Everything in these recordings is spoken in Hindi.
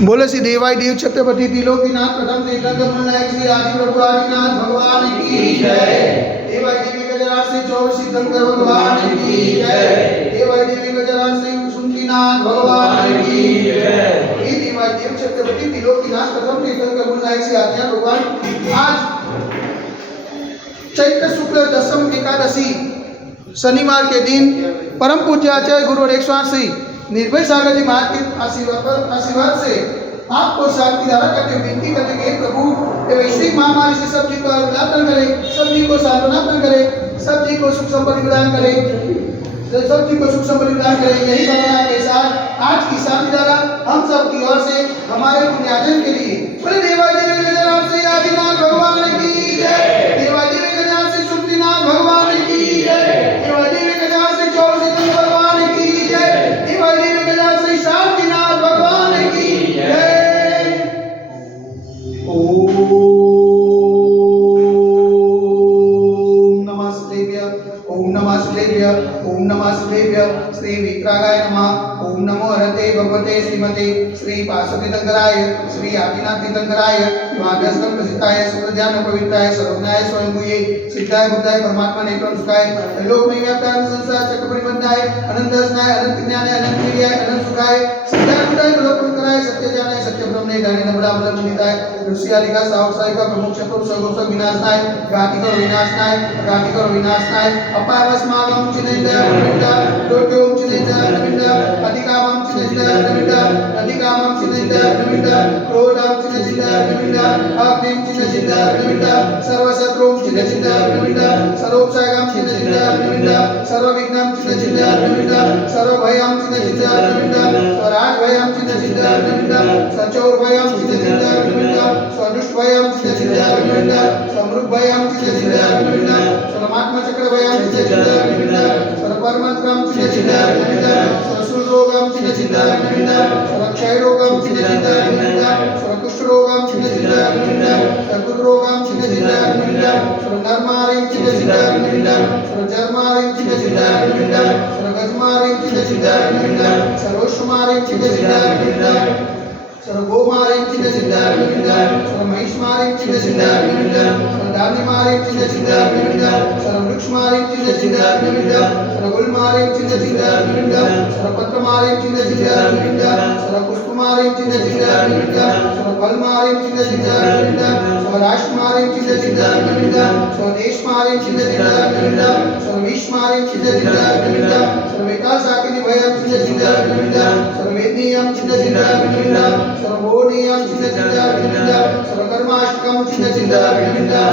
बोले श्री देवाय देव छत्रपति त्रिलोकीनाथ प्रथम तीर्थंकर नायक श्री आदि प्रभु आदिनाथ भगवान की जय। देवाय देवी गजराज श्री चौबीस तीर्थंकर भगवान की जय। देवाय देवी गजराज श्री कुसुमनाथ भगवान की जय। ये देवाय देव छत्रपति त्रिलोकीनाथ प्रथम तीर्थंकर नायक श्री आदिनाथ भगवान आज चैत्र शुक्ल दशम एकादशी शनिवार के दिन परम पूज्य आचार्य गुरु और 180 निर्भय सागर जी महाराज के आशीर्वाद से आपको शांति धारा करते हुए विनती करते कि प्रभु वैश्विक महामारी से सब जी को अवलादन करे, सब जी को सांत्वना करे, सब जी को सुख संपत्ति प्रदान करे, सब जी को सुख संपत्ति प्रदान करे। यही भावना के साथ आज की शांति धारा हम सब की ओर से हमारे पुण्यार्जन के लिए बोले देवाय देवी गजराज श्री आदिनाथ भगवान की जय। देवाय देवी गजराज श्री सुमनाथ भगवान की जय। देवाय देवी गजराज श्री चौबीस भगवान की जय। देवाय देवी गजराज श्री शांतिनाथ भगवान की जय। ओम नमः शिवाय, ओम नमः शिवाय, ओम नमः शिवाय। श्री विक्रागाय नमः। ओम नमो हरते भगवते श्रीमते श्री पार्श्वतीर्थंकराय श्री आदिनाथ तीर्थंकराय महागस्कम प्रसिद्धाय सूर्यध्यान पवित्राय सर्वज्ञाय स्वयंभूये सिद्धाय बुद्धाय परमात्मा नेत्रम सुखाय लोक में व्याप्तान संसार चक्र परिबंधाय अनंत दर्शनाय अनंत ज्ञानाय अनंत वीर्याय अनंत सुखाय सिद्धाय बुद्धाय लोक कराय सत्य ज्ञानाय सत्य ब्रह्मणे गाणी नबड़ा बल मुनिताय ऋषियालिका सावसाय का प्रमुख चतुर सर्वोस विनाशनाय गाति करो विनाशनाय अपाय वस्मागम चिनेन्द्र अनविदा लोक्योम चिनेन्द्र अनविदा अधिकामम चिनेन्द्र अनविदा अधिकामम चिनेन्द्र अनविदा क्रोधम चिनेन्द्र अनविदा अग्निम चिनेन्द्र अनविदा सर्वशत्रुम चिनेन्द्र अनविदा सर्वोपसायगम चिनेन्द्र अनविदा सर्वविघ्नम चिनेन्द्र अनविदा सर्वभयम चिनेन्द्र अनविदा स्वराजभयम चिनेन्द्र अनविदा सचौरभयम चिनेन्द्र अनविदा स्वदुष्टभयम चिनेन्द्र अनविदा समृद्धभयम चिनेन्द्र अनविदा सर्वमात्मा चक्रभयम चिनेन्द्र अनविदा सर्वपरमंत्रम चिनेन्द्र अनविदा सर्वसुरोगम चिनेन्द्र अनविदा सर्वक्षयरोगम चिनेन्द्र अनविदा सर्वकुष्ठरोगम चिनेन्द्र अनविदा सर्वरोगम चिनेन्द्र अनविदा सर्वनरमारिं चिनेन्द्र अनविदा सर्वजर्मारिं चिनेन्द्र अनविदा सर्वगजमारिं चिनेन्द्र अनविदा सर्वोष्मारिं चिनेन्द्र अनविदा सर्वगोमारिं चिनेन्द्र अनविदा सर्वमहिष्मारिं चिनेन्द्र अनविदा सर्वदानिमारिं चिनेन्द्र अनविदा सर्ववृक्षमारिं चिनेन्द्र अनविदा सर्वगुलमारिं चिनेन्द्र अनविदा सर्वपत्रमारिं चिनेन्द्र अनविदा सर्वपुष्पमारिं चिनेन्द्र अनविदा सर्वफलमारिं चिनेन्द्र अनविदा सर्वराष्ट्रमारिं चिनेन्द्र अनविदा सर्वदेशमारिं चिनेन्द्र अनविदा सर्वविश्वमारिं चिनेन्द्र अनविदा सर्ववेतासाकिनी भयं चिनेन्द्र अनविदा सर्ववेदनीयं चिनेन्द्र अनविदा सर्वोनीयं चिनेन्द्र अनविदा सर्वकर्माष्टकं चिनेन्द्र अनविदा।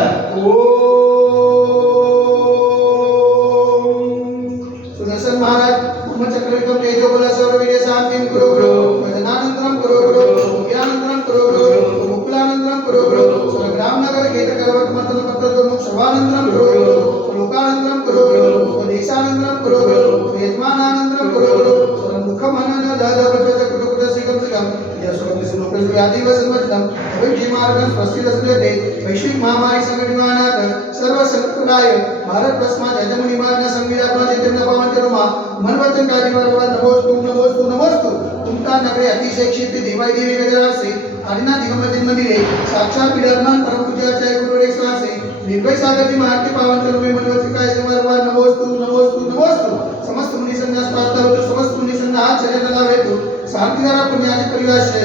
सुदर्शन महाराज ब्रह्मचक्रविक्रम तेजोबल सर्ववीर्य शांतिं कुरु गुरु भजनानंतरं कुरु गुरु ज्ञानानंतरं कुरु गुरु मुक्तानंतरं कुरु गुरु सर्वग्रामनगर खेतकरवत मंत्र पत्र सर्वानंतरं कुरु गुरु लोकानंतरं कुरु गुरु देशानंतरं कुरु गुरु यजमानानंतरं कुरु गुरु सर्वमुखमनन दादवच कुटुकुट सिकम सिकम यशोमति लोकेश व्याधि वसनवचनम वैद्य मार्गं प्रसिद्धस्यते वैश्विक महामारी संघटनानाथ सर्व संकटाय भारत वर्षमा जजमुनि मार्ग संविधात्मा चैतन्य पावन करुमा मनवचन कार्यवाद नमोस्तु नमोस्तु तुमका नगरे अतिशय क्षेत्र देवाय देवी गजराज से आदिनाथ दिगंबर मंदिरे साक्षात विराजमान परम पूज्य आचार्य गुरु 180 निर्भय सागर जी महाराज के पावन चरणों में मनवचन कार्यवाद नमोस्तु नमोस्तु नमोस्तु समस्त मुनि संन्यास प्राप्त हो तो समस्त मुनि संन्यास चले लगा हेतु शांतिधारा पुण्यादि परिवार से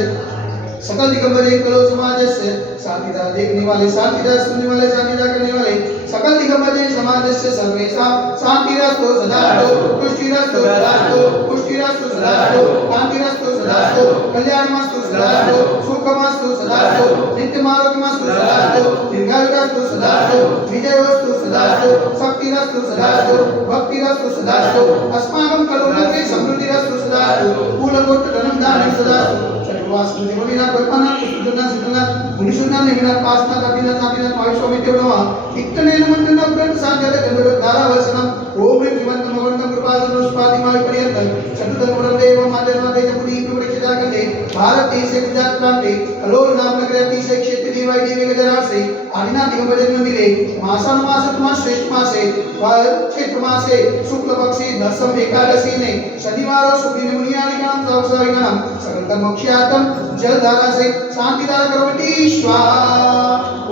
सकल दिगंबर एक कलो समाज से शांतिधारा देखने वाले शांतिधारा सुनने वाले शांतिधारा करने वाले सकल दिगंबर समाज से सर्वेशा शांतिरस्तु सदास्तु पुष्टिरस्तु सदास्तु पुष्टिरस्तु सदास्तु शांतिरस्तु सदास्तु कल्याणमस्तु सदास्तु सुखमस्तु सदास्तु नित्यमारोग्यमस्तु सदास्तु दीर्घायुरस्तु सदास्तु विजयोस्तु सदास्तु शक्तिरस्तु सदास्तु भक्तिरस्तु सदास्तु अस्माकं कलोनके समृद्धिरस्तु सदास्तु कुलगोत्र धनधान्य सदास्तु वास्तु देवलीना कल्पना सुजना सिद्धना मुनिषुना निमिना पासना कपिना सामिना स्वामी देवनवा इतने नमंतना ग्रंथ साध्यते गंधर्व धारा वसनम ओम ह्रीं जीवंत मगवंत कृपासनो स्पादिमाय पर्यंत चतुर्थ पुरं देव मादेव देव पुरी प्रवृक्षिता गंधे भारत देश से गुजरात प्रांते कलोल नाम नगर अतिशय क्षेत्र देवाई देवी गजरासे आदिना दिगंबर जन्म मिले मासा मास तुम्हारा श्रेष्ठ मासे क्षेत्र मासे शुक्ल पक्षी दशम एकादशी ने शनिवार और शुक्ल मुनियानि नाम सौसरी नाम सकल कर्मक्षयातम जल धारा से शांति धारा करोति स्वाहा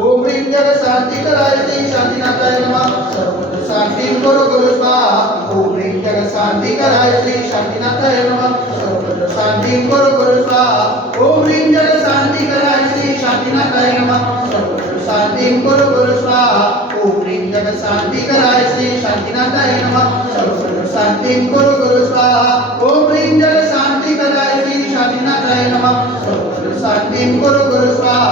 ओम ह्रीं जगत शांति कराय श्री शांतिनाथाय नमः सर्वत्र शांति करो करो स्वाहा ओम ह्रीं जगत शांति कराय श्री शांतिनाथाय नमः सर्वत्र शांति करो करो स्वाहा ओम ह्रीं जगत शांति कराय श्री शांतिनाथाय नमः सर्वत्र शांति करो करो स्वाहा ओम ह्रीं जगत शांति कराय श्री शांतिनाथाय नमः सर्वत्र शांति करो करो स्वाहा ओम ह्रीं जगत शांति कराय श्री शांतिनाथाय नमः सर्वत्र शांति करो करो स्वाहा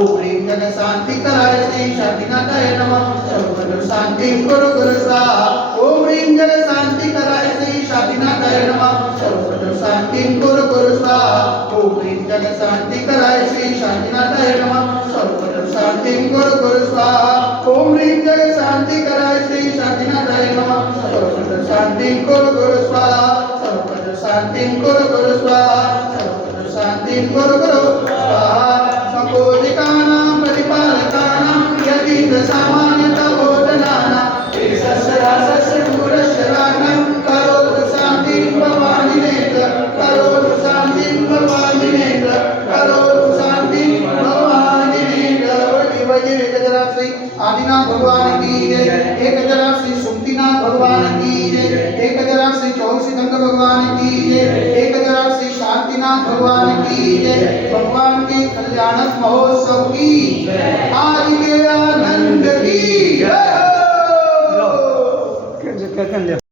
ओम ह्रीं जगत शांति कराय श्री शांतिनाथाय नमः सर्वत्र शांति करो करो स्वाहा ओम ह्रीं जगत शांति कराय श्री शांतिनाथाय नमः सर्वत्र शांति करो करो स्वाहा ओम ह्रीं जगत शांति कराय श्री शांतिनाथाय नमः सर्वत्र शांति करो करो स्वाहा ओम ह्रीं जगत शांति कराय श्री शांतिनाथाय नमः सर्वत्र शांति करो करो स्वाहा सर्वत्र शांति करो करो स्वाहा सर्वत्र शांति करो करो स्वाहा संकोचिकानां परिपालकानां यदीन्द्र सामान्यता बोधनानां ईशस्यरासस्य दूरशराणां करोतु शान्तिं भवानि नेत्र करोतु शान्तिं भवानि नेत्र करोतु शान्तिं भवानि नेत्र दिवये गजराश्री आदिनाथ भगवान की जय एक गजराश्री सुमतिनाथ भगवान की जय एक गजराश्री चौरसितंग भगवान की जय एक गजराश्री शांतिनाथ भगवान की जय भगवान के कल्याण महोत्सव की आज के आनंद की जय।